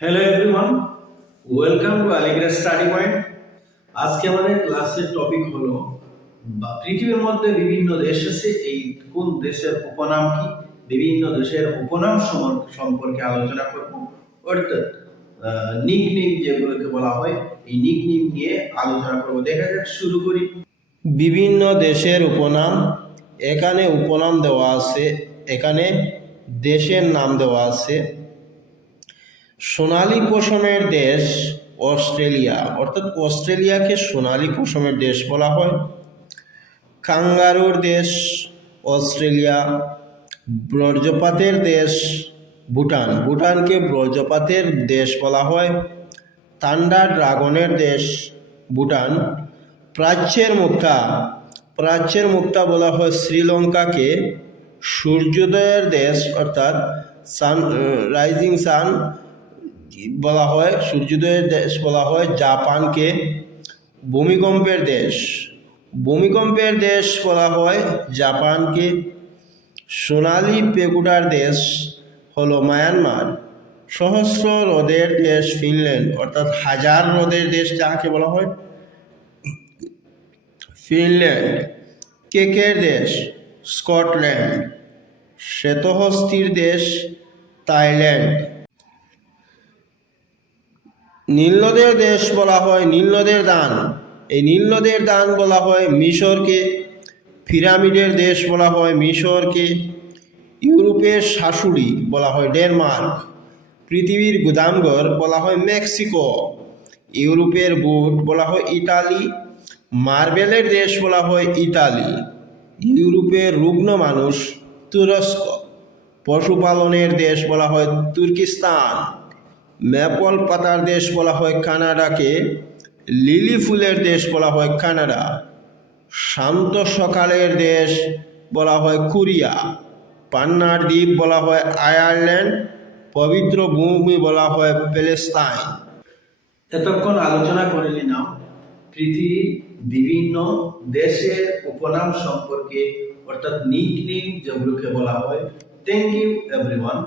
Hello everyone, welcome to আলিগ্রাস study point. আজকে আমাদের ক্লাসের টপিক হলো পৃথিবীর মধ্যে বিভিন্ন দেশ আছে, এই কোন দেশের উপনাম কি, বিভিন্ন দেশের উপনাম সম্পর্কে আলোচনা করব। অর্থাৎ নিকনেম যেগুলোকে বলা হয়, এই নিকনেম নিয়ে আলোচনা করব। দেখা যাক, শুরু করি। বিভিন্ন দেশের উপনাম, এখানে উপনাম দেওয়া আছে, এখানে দেশের নাম দেওয়া আছে। সোনালী পশমের দেশ অস্ট্রেলিয়া, অর্থাৎ অস্ট্রেলিয়াকে সোনালী পশমের দেশ বলা হয়। কাঙ্গারুর দেশ অস্ট্রেলিয়া। বজ্রপাতের দেশ ভুটান, ভুটানকে বজ্রপাতের দেশ বলা হয়। থান্ডার ড্রাগনের দেশ ভুটান। প্রাচ্যের মুক্তা বলা হয় শ্রীলঙ্কাকে। সূর্যোদয়ের দেশ অর্থাৎ রাইজিং সান বলা হয়, সূর্যোদয়ের দেশ বলা হয় জাপানকে। ভূমিকম্পের দেশ বলা হয় জাপানকে। সোনালী পেগুডার দেশ হলো মায়ানমার। সহস্র হ্রদের দেশ ফিনল্যান্ড, অর্থাৎ হাজার হ্রদের দেশ যাকে বলা হয় ফিনল্যান্ড। কেকের দেশ স্কটল্যান্ড। শ্বেতহস্তির দেশ থাইল্যান্ড। নীলনদের দেশ বলা হয় নীলনদের দান, এই নীলনদের দান বলা হয় মিশরকে। পিরামিডের দেশ বলা হয় মিশরকে। ইউরোপের শাশুড়ি বলা হয় ডেনমার্ক। পৃথিবীর গুদামঘর বলা হয় মেক্সিকো। ইউরোপের বুট বলা হয় ইতালি। মার্বেলের দেশ বলা হয় ইতালি। ইউরোপের রুগ্ন মানুষ তুরস্ক। পশুপালনের দেশ বলা হয় তুর্কিস্তান। ম্যাপল পাতার দেশ বলা হয় কানাডাকে। লিলি ফুলের দেশ বলা হয় কানাডা। শান্ত সকালের দেশ বলা হয় কোরিয়া। পান্নার দ্বীপ বলা হয় আয়ারল্যান্ড। পবিত্র ভূমি বলা হয় প্যালেস্তাইন। এতক্ষণ আলোচনা করে নিলাম পৃথিবীর বিভিন্ন দেশের উপনাম সম্পর্কে, অর্থাৎ নিকনেম যেগুলোকে বলা হয়। Thank you everyone.